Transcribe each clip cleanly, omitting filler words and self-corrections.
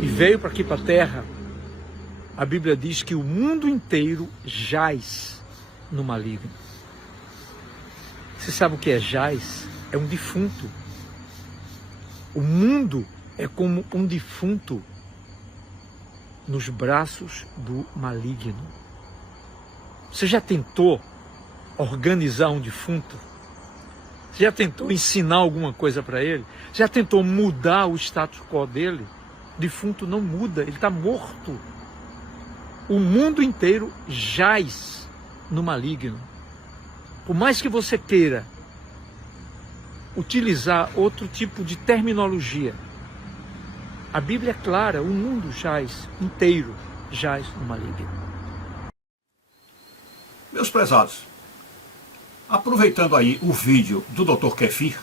E veio para aqui, para a terra. A Bíblia diz que o mundo inteiro jaz no maligno. Você sabe o que é jaz? É um defunto. O mundo é como um defunto nos braços do maligno. Você já tentou organizar um defunto? Você já tentou ensinar alguma coisa para ele? Já tentou mudar o status quo dele? O defunto não muda, ele está morto. O mundo inteiro jaz no maligno. Por mais que você queira utilizar outro tipo de terminologia, a Bíblia é clara, o mundo jaz inteiro, jaz no maligno. Meus prezados, aproveitando aí o vídeo do Dr. Kefir,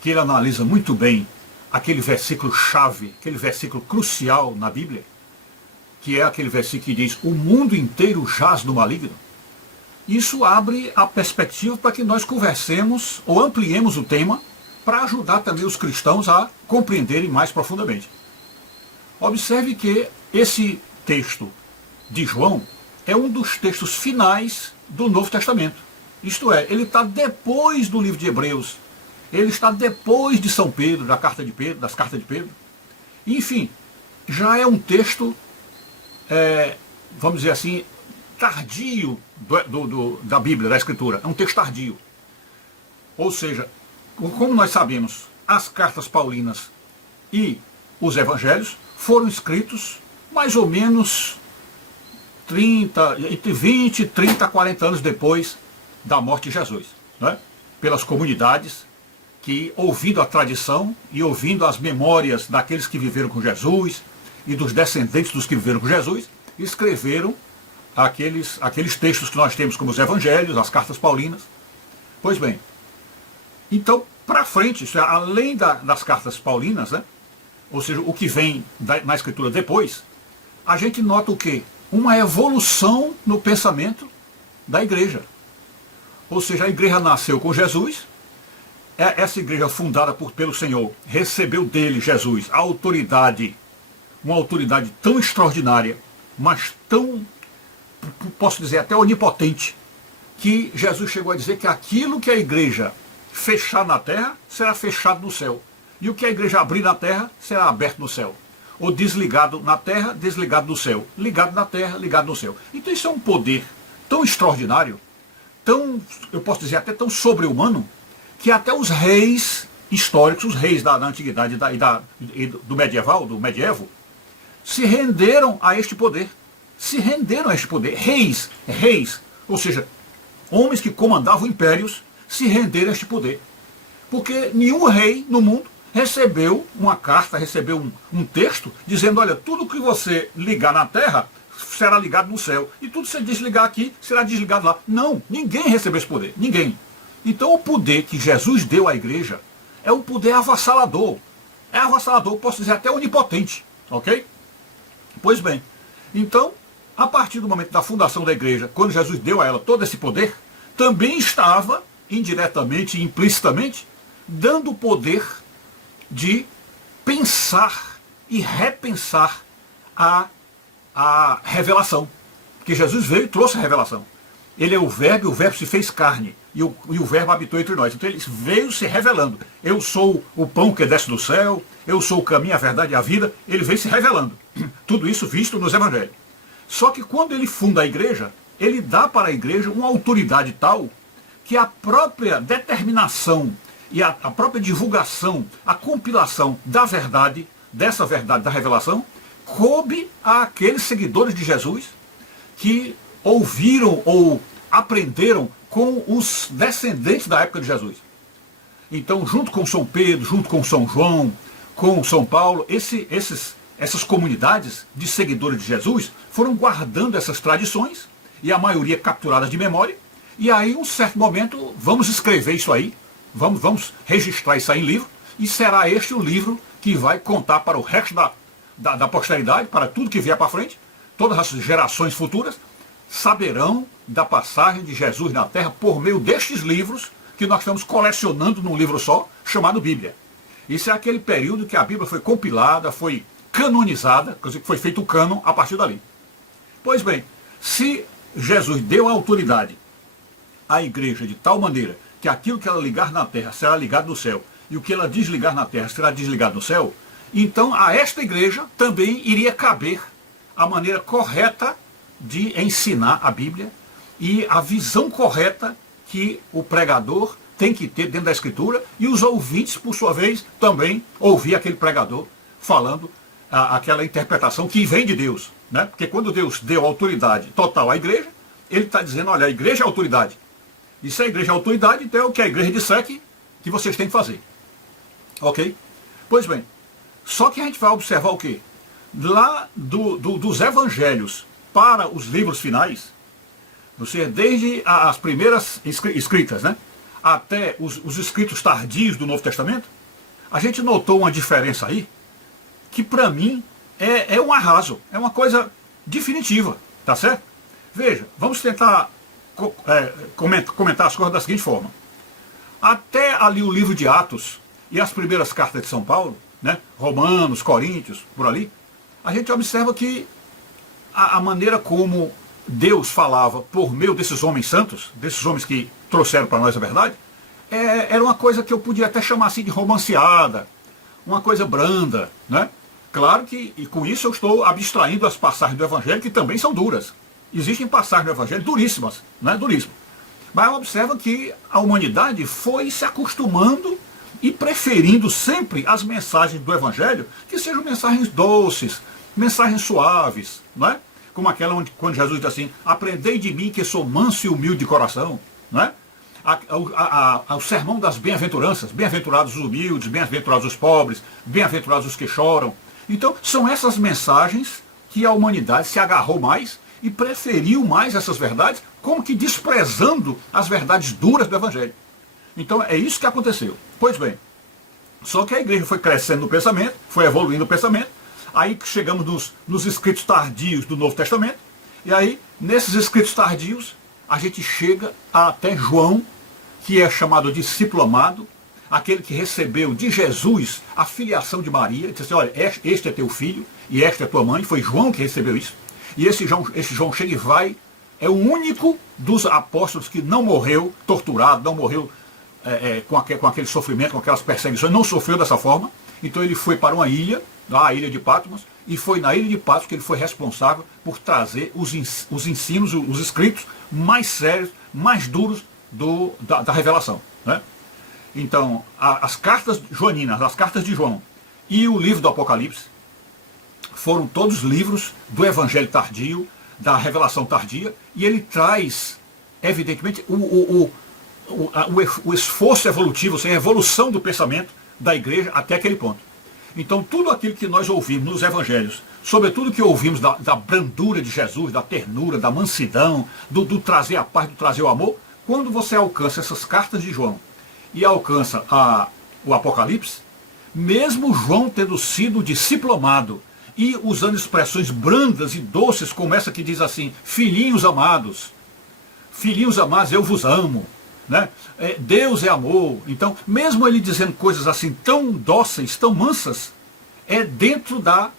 que ele analisa muito bem aquele versículo chave, aquele versículo crucial na Bíblia, que é aquele versículo que diz: o mundo inteiro jaz no maligno. Isso abre a perspectiva para que nós conversemos ou ampliemos o tema para ajudar também os cristãos a compreenderem mais profundamente. Observe que esse texto de João é um dos textos finais do Novo Testamento. Isto é, ele está depois do livro de Hebreus, ele está depois de São Pedro, da carta de Pedro, das cartas de Pedro. Enfim, já é um texto, vamos dizer assim, tardio da Bíblia, da Escritura. É um texto tardio. Ou seja, como nós sabemos, as cartas paulinas e os evangelhos foram escritos mais ou menos entre 20, 30, 40 anos depois da morte de Jesus, né? Pelas comunidades que, ouvindo a tradição e ouvindo as memórias daqueles que viveram com Jesus e dos descendentes dos que viveram com Jesus, escreveram aqueles textos que nós temos como os evangelhos, as cartas paulinas. Pois bem, então, para frente, isso é, além das cartas paulinas, né? Ou seja, o que vem na escritura depois, a gente nota o quê? Uma evolução no pensamento da igreja. Ou seja, a igreja nasceu com Jesus, essa igreja fundada pelo Senhor recebeu dele, Jesus, a autoridade, uma autoridade tão extraordinária, mas tão, posso dizer, até onipotente, que Jesus chegou a dizer que aquilo que a igreja fechar na terra, será fechado no céu. E o que a igreja abrir na terra, será aberto no céu. Ou desligado na terra, desligado no céu. Ligado na terra, ligado no céu. Então isso é um poder tão extraordinário, tão, eu posso dizer, até tão sobre-humano, que até os reis históricos, os reis da antiguidade e do medievo, se renderam a este poder. Se renderam a este poder. Reis, ou seja, homens que comandavam impérios, se renderam a este poder. Porque nenhum rei no mundo recebeu uma carta, recebeu um texto, dizendo: olha, tudo que você ligar na terra será ligado no céu, e tudo que você desligar aqui será desligado lá. Não, ninguém recebeu esse poder, ninguém. Então o poder que Jesus deu à igreja é um poder avassalador. É avassalador, posso dizer até onipotente, ok? Pois bem, então, a partir do momento da fundação da igreja, quando Jesus deu a ela todo esse poder, também estava, indiretamente e implicitamente, dando o poder de pensar e repensar a revelação. Porque Jesus veio e trouxe a revelação. Ele é o Verbo, e o Verbo se fez carne, e o Verbo habitou entre nós. Então ele veio se revelando. Eu sou o pão que desce do céu, eu sou o caminho, a verdade e a vida. Ele veio se revelando. Tudo isso visto nos evangelhos. Só que quando ele funda a igreja, ele dá para a igreja uma autoridade tal que a própria determinação e a própria divulgação, a compilação da verdade, dessa verdade da revelação, coube àqueles seguidores de Jesus que ouviram ou aprenderam com os descendentes da época de Jesus. Então, junto com São Pedro, junto com São João, com São Paulo, essas comunidades de seguidores de Jesus foram guardando essas tradições, e a maioria capturadas de memória, e aí, em um certo momento, vamos escrever isso aí, vamos registrar isso aí em livro, e será este o livro que vai contar para o resto da posteridade, para tudo que vier para frente, todas as gerações futuras, saberão da passagem de Jesus na Terra por meio destes livros que nós estamos colecionando num livro só, chamado Bíblia. Isso é aquele período que a Bíblia foi compilada, foi canonizada, quer dizer, que foi feito o cânon a partir dali. Pois bem, se Jesus deu a autoridade à igreja de tal maneira que aquilo que ela ligar na terra será ligado no céu, e o que ela desligar na terra será desligado no céu, então a esta igreja também iria caber a maneira correta de ensinar a Bíblia e a visão correta que o pregador tem que ter dentro da Escritura, e os ouvintes, por sua vez, também ouvir aquele pregador falando aquela interpretação que vem de Deus. Né? Porque quando Deus deu autoridade total à igreja, ele está dizendo, olha, a igreja é autoridade. E se a igreja é autoridade, então é o que a igreja disser que vocês têm que fazer. Ok? Pois bem, só que a gente vai observar o quê? Lá dos evangelhos para os livros finais, ou seja, desde as primeiras escritas, né, até os escritos tardios do Novo Testamento, a gente notou uma diferença aí, que para mim é um arraso, é uma coisa definitiva, tá certo? Veja, vamos tentar comentar as coisas da seguinte forma. Até ali o livro de Atos e as primeiras cartas de São Paulo, né, Romanos, Coríntios, por ali, a gente observa que a maneira como Deus falava por meio desses homens santos, desses homens que trouxeram para nós a verdade, era uma coisa que eu podia até chamar assim de romanceada, uma coisa branda, né? Claro que, e com isso eu estou abstraindo as passagens do Evangelho, que também são duras. Existem passagens do Evangelho duríssimas, né? Duríssimas. Mas observa que a humanidade foi se acostumando e preferindo sempre as mensagens do Evangelho, que sejam mensagens doces, mensagens suaves, não é? Como aquela onde, quando Jesus diz assim, aprendei de mim que sou manso e humilde de coração, não é? O sermão das bem-aventuranças, bem-aventurados os humildes, bem-aventurados os pobres, bem-aventurados os que choram. Então, são essas mensagens que a humanidade se agarrou mais e preferiu mais essas verdades, como que desprezando as verdades duras do Evangelho. Então, é isso que aconteceu. Pois bem, só que a igreja foi crescendo no pensamento, foi evoluindo no pensamento, aí chegamos nos escritos tardios do Novo Testamento, e aí, nesses escritos tardios, a gente chega até João, que é chamado discípulo amado, aquele que recebeu de Jesus a filiação de Maria, disse assim, olha, este é teu filho e esta é tua mãe, foi João que recebeu isso, e esse João chega e vai, é o único dos apóstolos que não morreu torturado, não morreu com aquele sofrimento, com aquelas perseguições, não sofreu dessa forma, então ele foi para uma ilha, a ilha de Patmos, e foi na ilha de Patmos que ele foi responsável por trazer os ensinos, os escritos mais sérios, mais duros da revelação. Né? Então, as cartas joaninas, as cartas de João e o livro do Apocalipse foram todos livros do Evangelho tardio, da revelação tardia, e ele traz, evidentemente, o esforço evolutivo, a evolução do pensamento da igreja até aquele ponto. Então, tudo aquilo que nós ouvimos nos evangelhos, sobretudo que ouvimos da brandura de Jesus, da ternura, da mansidão, do trazer a paz, do trazer o amor, quando você alcança essas cartas de João e alcança o Apocalipse, mesmo João tendo sido discípulo amado e usando expressões brandas e doces, como essa que diz assim, filhinhos amados, eu vos amo, né? Deus é amor. Então, mesmo ele dizendo coisas assim tão dóceis, tão mansas, é dentro da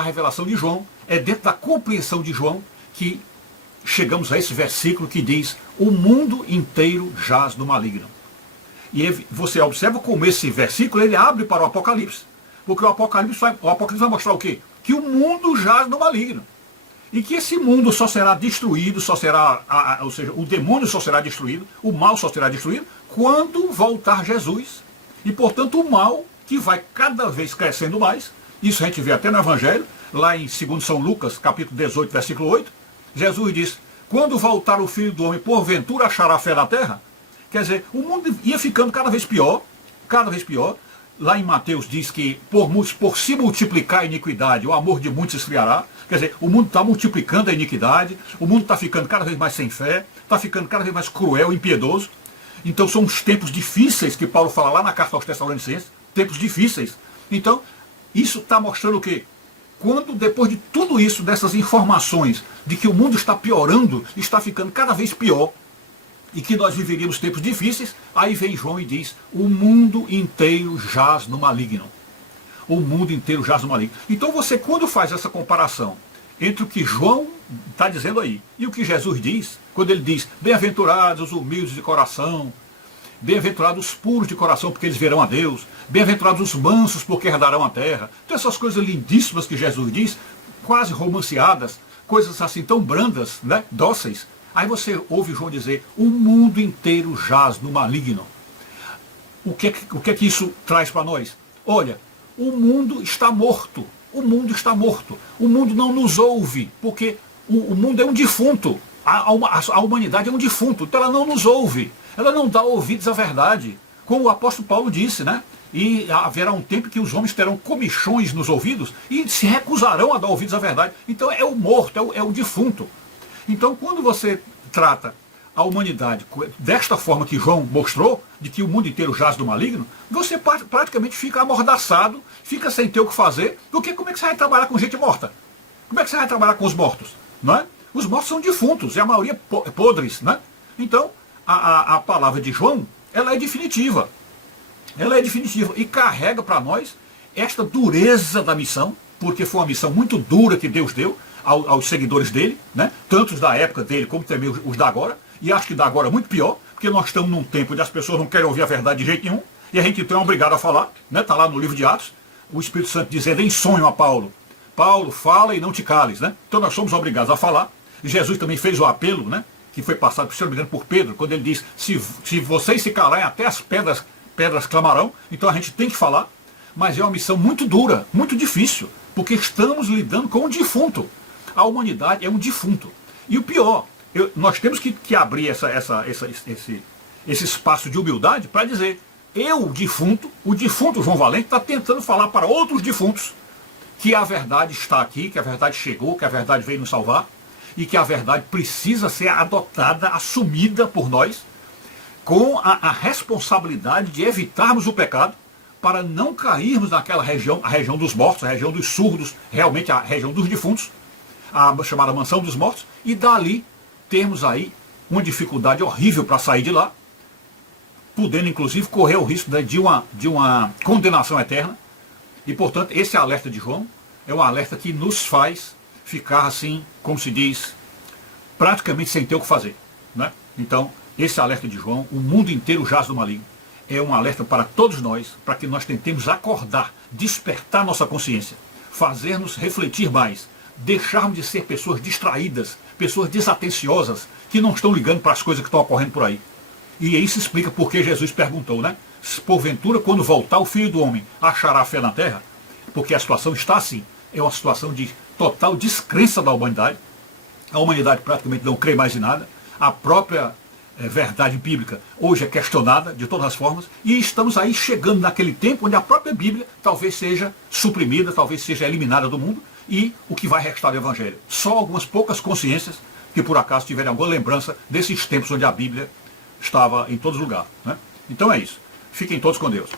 revelação de João, é dentro da compreensão de João que chegamos a esse versículo que diz, o mundo inteiro jaz no maligno. E você observa como esse versículo ele abre para o Apocalipse, porque o Apocalipse vai mostrar o quê? Que o mundo jaz no maligno. E que esse mundo só será destruído, ou seja, o demônio só será destruído, o mal só será destruído, quando voltar Jesus. E, portanto, o mal, que vai cada vez crescendo mais, isso a gente vê até no Evangelho, lá em 2 São Lucas, capítulo 18, versículo 8, Jesus diz, quando voltar o Filho do Homem, porventura achará fé na terra? Quer dizer, o mundo ia ficando cada vez pior, cada vez pior. Lá em Mateus diz que por se multiplicar a iniquidade, o amor de muitos se esfriará. Quer dizer, o mundo está multiplicando a iniquidade, o mundo está ficando cada vez mais sem fé, está ficando cada vez mais cruel, impiedoso. Então são os tempos difíceis que Paulo fala lá na carta aos Tessalonicenses, tempos difíceis. Então, isso está mostrando o quê? Quando, depois de tudo isso, dessas informações de que o mundo está piorando, está ficando cada vez pior, e que nós viveríamos tempos difíceis, aí vem João e diz, o mundo inteiro jaz no maligno. O mundo inteiro jaz no maligno. Então você, quando faz essa comparação entre o que João está dizendo aí e o que Jesus diz, quando ele diz, bem-aventurados os humildes de coração, bem-aventurados os puros de coração, porque eles verão a Deus, bem-aventurados os mansos, porque herdarão a terra. Então essas coisas lindíssimas que Jesus diz, quase romanceadas, coisas assim tão brandas, né, dóceis. Aí você ouve João dizer, o mundo inteiro jaz no maligno. O que é que isso traz para nós? Olha, o mundo está morto. O mundo está morto. O mundo não nos ouve, porque o mundo é um defunto. A humanidade é um defunto, então ela não nos ouve. Ela não dá ouvidos à verdade. Como o apóstolo Paulo disse, né? E haverá um tempo que os homens terão comichões nos ouvidos e se recusarão a dar ouvidos à verdade. Então é o morto, é o defunto. Então, quando você trata a humanidade desta forma que João mostrou, de que o mundo inteiro jaz do maligno, você praticamente fica amordaçado, fica sem ter o que fazer, porque como é que você vai trabalhar com gente morta? Como é que você vai trabalhar com os mortos? Não é? Os mortos são defuntos, e a maioria podres. Né? Então, a palavra de João, ela é definitiva. Ela é definitiva e carrega para nós esta dureza da missão, porque foi uma missão muito dura que Deus deu aos seguidores dele, né? Tanto os da época dele como também os da agora, e acho que da agora é muito pior, porque nós estamos num tempo onde as pessoas não querem ouvir a verdade de jeito nenhum, e a gente então é obrigado a falar, né? Está lá no livro de Atos, o Espírito Santo dizendo em sonho a Paulo, Paulo, fala e não te cales, né? Então nós somos obrigados a falar, e Jesus também fez o apelo, né? Que foi passado, se não me engano, por Pedro, quando ele diz, se vocês se calarem, até as pedras clamarão, então a gente tem que falar, mas é uma missão muito dura, muito difícil, porque estamos lidando com um defunto. A humanidade é um defunto. E o pior, nós temos que abrir esse espaço de humildade para dizer, o defunto João Valente está tentando falar para outros defuntos que a verdade está aqui, que a verdade chegou, que a verdade veio nos salvar, e que a verdade precisa ser adotada, assumida por nós, com a responsabilidade de evitarmos o pecado, para não cairmos naquela região, a região dos mortos, a região dos surdos, realmente a região dos defuntos, a chamada mansão dos mortos, e dali termos aí uma dificuldade horrível para sair de lá, podendo inclusive correr o risco de uma condenação eterna. E portanto esse alerta de João é um alerta que nos faz ficar assim, como se diz, praticamente sem ter o que fazer, né? Então esse alerta de João, o mundo inteiro jaz no maligno, é um alerta para todos nós, para que nós tentemos acordar, despertar nossa consciência, fazer-nos refletir mais, deixarmos de ser pessoas distraídas, pessoas desatenciosas, que não estão ligando para as coisas que estão ocorrendo por aí. E isso explica porque Jesus perguntou, né? Porventura, quando voltar o Filho do Homem, achará fé na terra? Porque a situação está assim. É uma situação de total descrença da humanidade. A humanidade praticamente não crê mais em nada. A própria verdade bíblica hoje é questionada de todas as formas. E estamos aí chegando naquele tempo onde a própria Bíblia talvez seja suprimida, talvez seja eliminada do mundo. E o que vai restar do Evangelho? Só algumas poucas consciências que por acaso tiverem alguma lembrança desses tempos onde a Bíblia estava em todos os lugares, né? Então é isso. Fiquem todos com Deus.